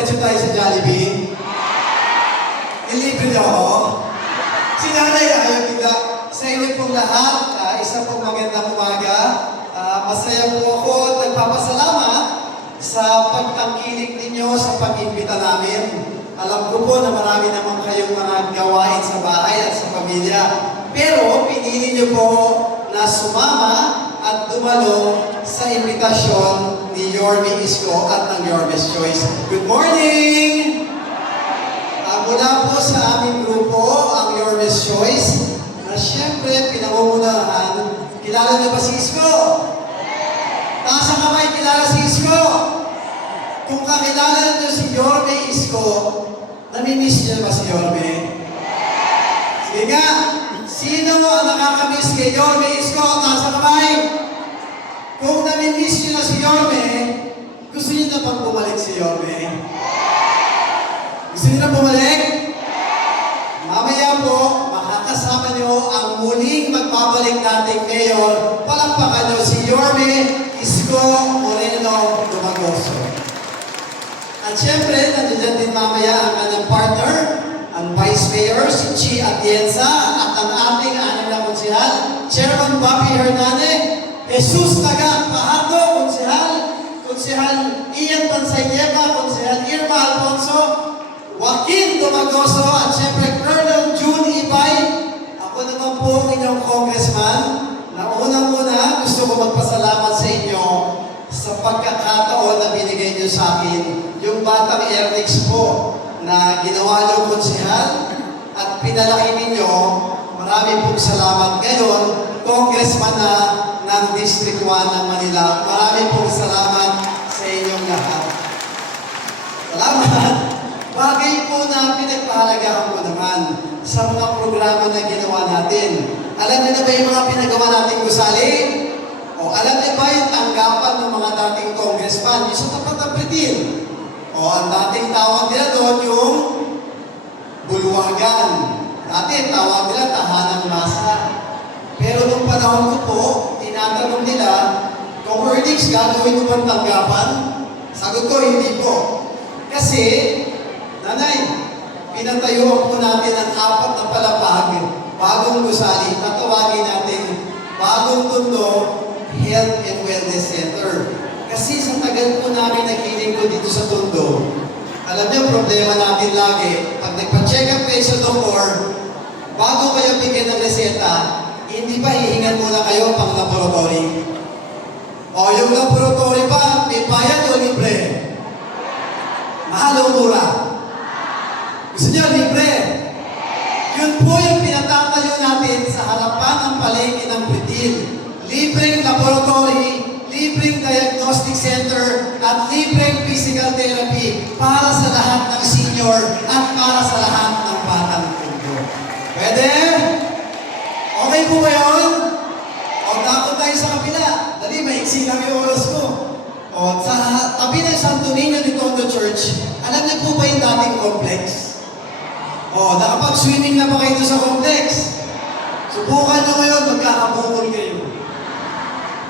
diretso tayo sa Jollibee? Ilibre niyo ako? Si Nanay ayaw bigla. Sa inyo pong lahat, isa pong magandang umaga. Masaya po ako at nagpapasalamat sa pagtangkilik ninyo sa pag-imbita namin. Alam ko po na marami naman kayong mga gawain sa bahay at sa pamilya. Pero pinili niyo po na sumama at dumalo sa imbitasyon ni Yorme Isko at ng Yorme's Choice. Good morning! Mula po sa aming grupo, ang Yorme's Choice, na siyempre pinangungunahan, kilala niyo ba si Isko? Taas ang kamay, kilala si Isko? Kung kakilala niyo si Yorme Isko, namimiss niyo ba si Yorme? Sige nga, sino ang nakakamiss kay Yorme Isko? Taas ang kamay! Kung namimiss niyo na si Yorme, gusto niyo na pang bumalik si Yorme? Gusto niyo na bumalik? Mamaya po, makakasama niyo ang muling magbabalik nating mayor. Palakpakan niyo si Yorme Isko Moreno Dumagoso. At syempre, nandiyan din mamaya ang kanyang partner, ang Vice Mayor, si Chi Atienza, at ang ating anim na konsehal, Chairman Bobby Hernandez, Jesus Taga Pahardo, konsehal Ian Pansayeva, konsehal Irma Alfonso, Joaquin Dumagoso, at syempre Colonel June Ibay. Ako naman po ang inyong congressman na unang-una gusto ko magpasalamat sa inyo sa pagkakataon na binigay niyo sa akin. Yung batang Ernix po na ginawa niyo konsehal at pinalaki ninyo, marami pong salamat. Ngayon, congressman na ng District 1 ng Manila, marami pong salamat sa inyong lahat. Salamat! Bagay po na pinagpahalagahan ko naman sa mga programa na ginawa natin. Alam niyo na ba yung mga pinagawa nating gusali? O alam niyo ba yung tanggapan ng mga dating congressman? Yung sa tapat ng Pritil. O ang dating tawag nila doon yung bulwagan. Dati tawag nila tahanang masa. Pero nung panahon ko po, tinatanong nila, kung Ernix, gagawin mo bang tanggapan? Sagot ko, hindi po. Kasi, Nanay, pinatayuan po natin ang 4 na palapag, bagong gusali, tatawagin natin bagong Tondo Health and Wellness Center. Kasi sa tagal po namin naghiling ko dito sa Tondo, alam niyo, problema natin lagi, pag nagpa-check up kayo sa doktor, bago kayo bigyan ng reseta, hindi ba hihingan muna kayo pang laboratory? O yung laboratory pa, may bayad o libre? Mahal o mura? Gusto niyo, libre? Yun po yung pinatatayo natin sa harapan ng palengke ng Pritil. Libreng laboratory, libreng diagnostic center, at libreng physical therapy para sa lahat ng senior at para sa lahat ng batang Tondo. Pwede? Okay po ba yun? O dapat tayo sa kabila. Dali, maiksi lang yung oras ko. O sa tabi ng Santo Niño ni Tondo Church, alam niyo po ba yung dating complex? O, nakapag-swimming na ba kayo sa complex? Subukan nyo ngayon, magkakabukol kayo.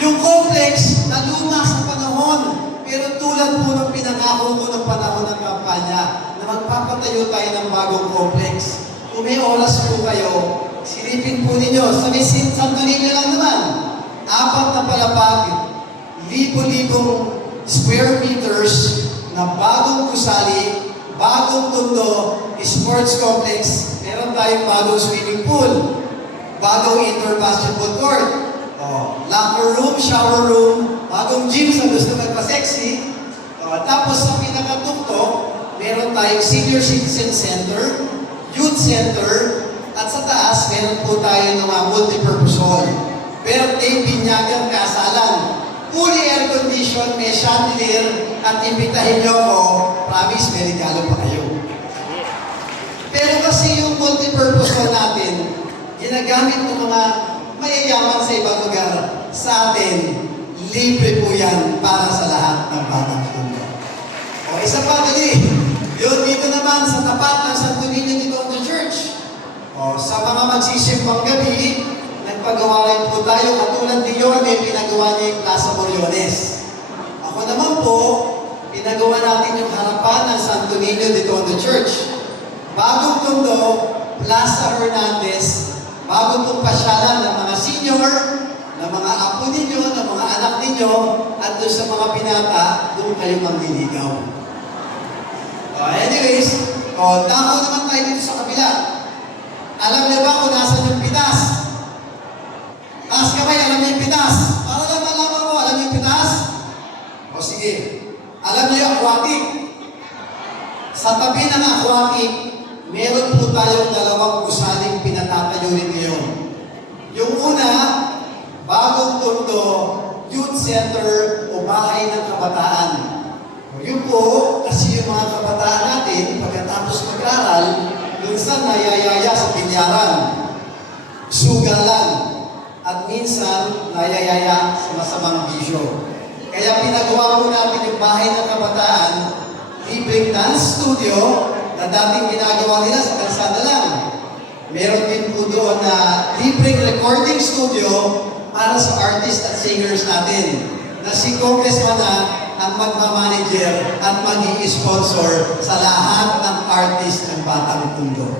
Yung complex, naluma sa panahon, pero tulad po ng pinangako ko ng panahon ng kampanya, na magpapatayo tayo ng bagong complex. Kung may oras po kayo, silipin po ninyo, sa Santo Niño lang naman, 4 na palapag, libo-libong square meters na bagong gusali, bagong Tondo, sports complex, meron tayong bagong swimming pool, bagong indoor basketball court, locker room, shower room, bagong gym sa gusto magpa-sexy, tapos sa pinakatuktok, meron tayong senior citizen center, youth center, at sa taas, meron po tayo ng mga multi-purpose hall. Birthday, binyagang, kasalan, fully air-conditioned, may chandelier, at imbitahin nyo ako, promise, may regalo pa kayo. Pero kasi yung multi-purpose hall natin, ginagamit ng mga mayayaman sa ibang lugar. Sa atin, libre po yan para sa lahat ng batang Tondo. O isa pa, dali. Yun dito naman sa tapat ng Santo Niño ni Tondo Church. O sa mga magsisimpang gabi, nagpagawa rin po tayo katulad ni Yorme, pinagawa niya yung Plaza Moriones. Ako naman po, pinagawa natin yung harapan ng Santo Niño de Tondo Church. Bagong Tondo, Plaza Hernandez, bago itong pasyalan ng mga senior, ng mga apo ninyo, ng mga anak ninyo, at doon sa mga pinata, doon kayo mangliligaw. Anyways, dako naman tayo dito sa kabila. Alam niyo ba kung nasan yung pitas? Taas kamay, alam niyo yung pitas? Para lang malaman mo, alam niyo yung pitas? O sige, alam niyo yung aquatic? Sa tabi ng aquatic, meron po tayong dalawang gusaling pinatatayo rin ngayon. Yung una, Bagong Tondo Youth Center o Bahay ng Kabataan. Yun po, kasi yung mga kabataan natin, pagkatapos mag-aral, minsan nayayaya sa binyaran, sugalan, at minsan nayayaya sa masamang bisyo. Kaya pinagawa po natin yung Bahay ng Kabataan, libreng dance studio na dating ginagawa nila sa kalsada lang. Meron din po doon na libreng recording studio para sa artists at singers natin na si Congressman na ang magmamanager at mag-i-sponsor sa lahat ng artist ng Batang Tondo.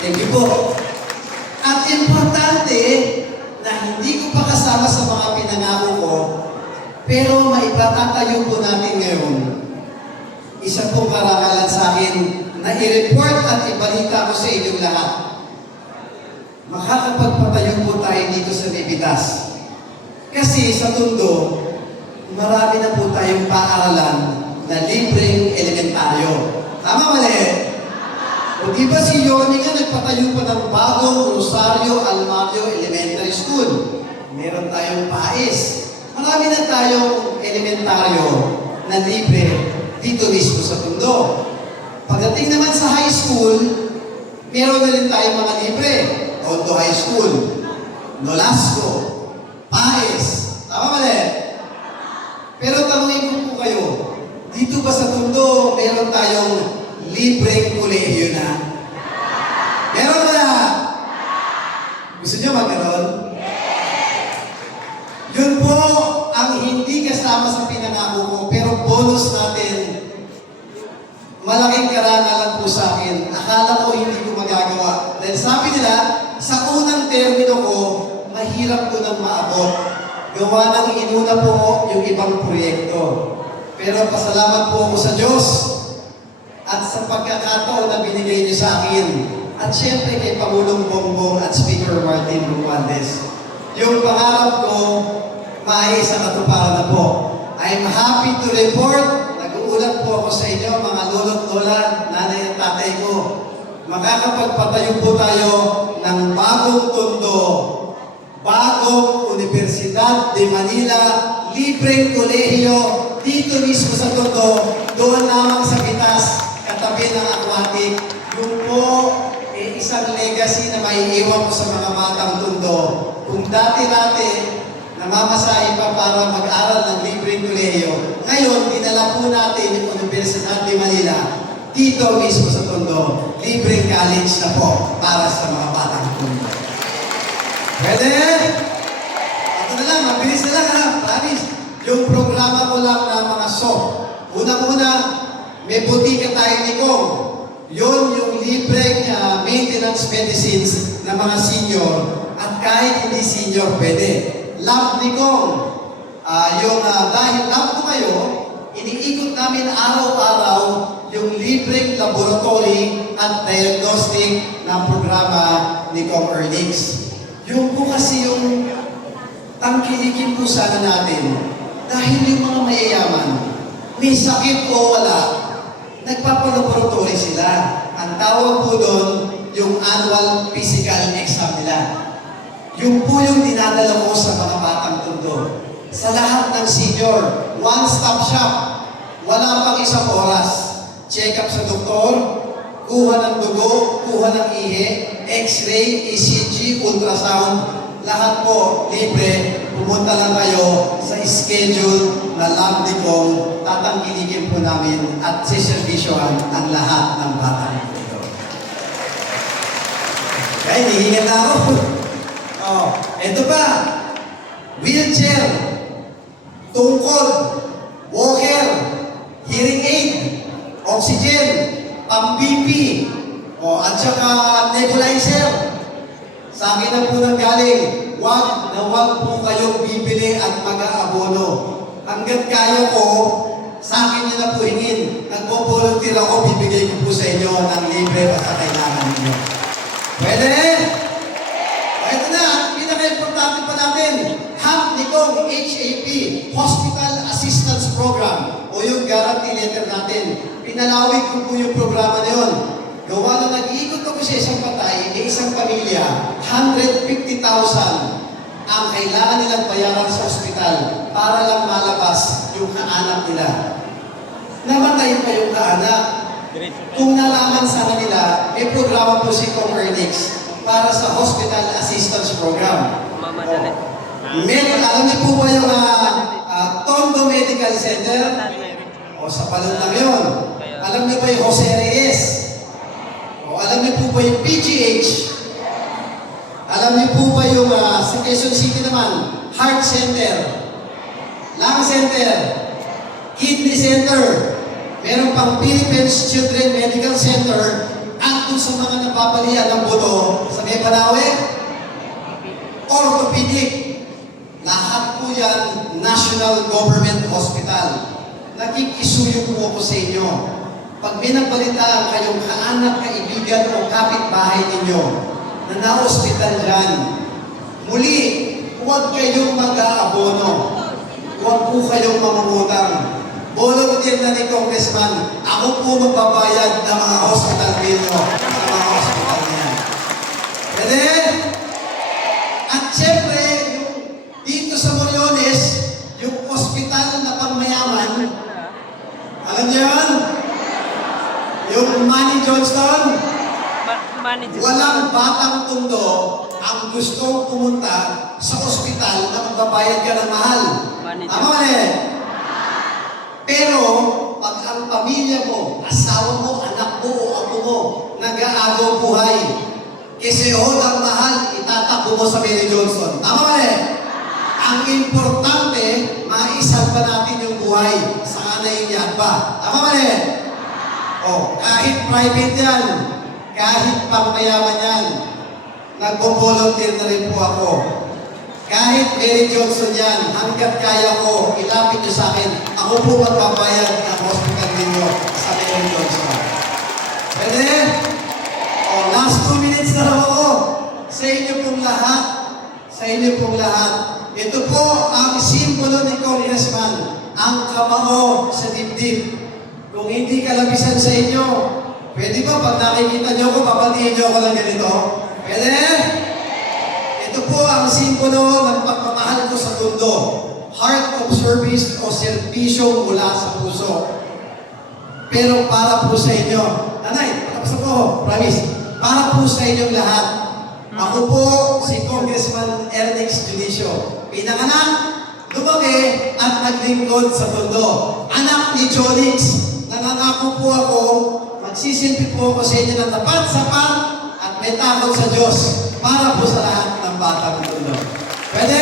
Thank you po. At importante na hindi ko pa kasama sa mga pinangako ko, pero maipatatayo po natin ngayon isa pong karangalan sa akin na i-report at ibalita ko sa inyong lahat. Makakapagpatayo po tayo dito sa Navitas. Kasi sa Tondo, marami na po tayong paaralan na libreng elementaryo. Tama mali? O di ba si Yoni nga nagpatayo pa ng bagong Rosario Almario Elementary School? Meron tayong PAIS. Marami na tayong elementaryo na libre dito mismo sa Tondo. Pagdating naman sa high school, meron na rin tayong mga libre. Tondo High School, Nolasco, PAIS. Tama mali? Pero tanungin ko po kayo, dito ba sa Tondo, meron tayong libreng kolehiyo na? Meron ba na? Gusto niyo magkaroon? Yun po ang hindi kasama sa pinangako ko, pero bonus natin. Malaking karangalan po sa akin. Akala ko hindi ko magagawa. Dahil sabi nila, sa unang termino ko, mahirap ko nang maabot. Gawa ng inuna po yung ibang proyekto. Pero pasalamat po ako sa Diyos at sa pagkakataon na binigay niyo sa akin. At syempre kay Pangulong Bongbong at Speaker Martin Romualdez. Yung pangarap ko, maayos sa katuparan na po. I'm happy to report, nag-uulat po ako sa inyo, mga lolo't lola, nanay at tatay ko. Makakapagpatayo po tayo ng bagong Tondo, bagong Universidad de Manila, libreng kolehiyo, dito mismo sa Tondo, doon lamang sa Pitas, katabi ng aquatic. Yung po, isang legacy na maiiwan ko sa mga batang Tondo. Kung dati-dati, namamasahe pa para mag-aral ng libreng kolehiyo, ngayon, dinala po natin yung Universidad de Manila, dito mismo sa Tondo, libreng college na po para sa mga batang Tondo. Pwede? Ito na lang, mabilis na lang ha, promise. Yung programa ko lang na mga Unang-una, may butika tayo ni Kong. Yun yung libreng maintenance medicines ng mga senior at kahit hindi senior, pwede. Lab ni Kong. Dahil lab ko kayo, iniikot namin araw-araw yung libreng laboratory at diagnostic ng programa ni Kong Ernix. Yung po kasi yung tangkilikin po sana natin dahil yung mga mayayaman, may sakit o wala, nagpapalaboratory sila. Ang tawag po doon, yung annual physical exam nila. Yung po yung dinadala ko sa mga batang Tondo. Sa lahat ng senior, one-stop shop. Wala pang isang oras. Check-up sa doktor, kuha ng dugo, kuha ng ihi, x-ray, ECG, ultrasound, lahat po libre. Pumunta lang kayo sa schedule na lab ni Kong, tatangkilikin po namin at siservisyohan ang lahat ng batang Tondo. Kaya hinihingan na ako. Ito pa, wheelchair, tungkod, walker, hearing aid, oxygen, pang-BP, at saka nebulizer. Sa akin na po nang galing, wag po kayong bibili at mag-aabono. Hanggat kaya ko, sa akin nyo na po hingin. Nagpo-volunteer ako, bibigay ko po sa inyo ng libre basta kailangan ninyo. Pwede? Ito na, pinaka-importante pa natin, HAP-NICOM HAP, Hospital Assistance Program, o yung guarantee letter natin. Pinalawig ko po yung programa na yun. Gawa na nag-iikot ako sa isang patay, isang pamilya, 150,000 ang kailangan nilang bayaran sa ospital para lang malabas yung kaanak nila. Namatay pa yung kaanak. Kung nalaman sana nila, may programa po si Comearnix para sa Hospital Assistance Program. Alam niyo po ba yung Tondo Medical Center? O sa Palon lang yun. Alam niyo ba yung Jose Reyes? O alam niyo po ba yung PGH? Alam niyo po ba yung sa Quezon City naman, Heart Center, Lung Center, Kidney Center, meron pang Philippines Children Medical Center, at kung sa mga napapalian ng buto sa may Banawe, orthopedic. Lahat po yan, National Government Hospital. Nakikisuyo po ako sa inyo. Pag may nabalitaan kayong kaanak, kaibigan o kapitbahay ninyo na na-hospital dyan, muli, huwag kayong mag-aabono. Huwag po kayong mangungutang. Volunteer na ni Congressman, ako po magbabayad ng mga hospital bill nyo sa mga hospital niya. Pwede? At syempre, yung dito sa Moriones, yung hospital na pangmayaman, alam niyo yan? Yung Manny Johnston, walang batang tundo ang gustong pumunta sa ospital na magbabayad ka ng mahal. Tama ba eh? Pero, pag ang pamilya mo, asawa mo, anak mo, o ako mo, nag-aagaw buhay, kasi ang mahal, itatakbo mo sa Mary Johnson. Tama ba eh? Ang importante, maisalba natin yung buhay sa kanay niya ba? Tama ba eh? Kahit private yan, kahit pangmayaman yan, nagbo-volunteer na rin po ako. Kahit Mary Johnson yan, hanggat kaya ko, ilapit nyo sa akin, ako po magbabayad ng hospital ninyo sa Mary Johnson. Pwede? Last 2 minutes na lang ako. Sa inyo pong lahat, sa inyo pong lahat, ito po ang simbolo ni Congressman, ang kamao sa dibdib. Kung hindi kalabisan sa inyo, pwede ba pag nakikita nyo ko, papatiin nyo ako lang ganito? Pwede? Ito po ang simbolo ng pagmamahal ko sa mundo. Heart of service o serbisyo mula sa puso. Pero para po sa inyo, nanay, patapos ako, promise, para po sa inyong lahat, ako po si Congressman Ernix Junicio. Pinanganak, lumaki, at naglingkod sa mundo. Anak ni Jonix, nangangako po ako, magsisilbi po ako sa inyo ng tapat, sapat, at may takot sa Diyos para po sa lahat ng bata ng mundo. Pwede?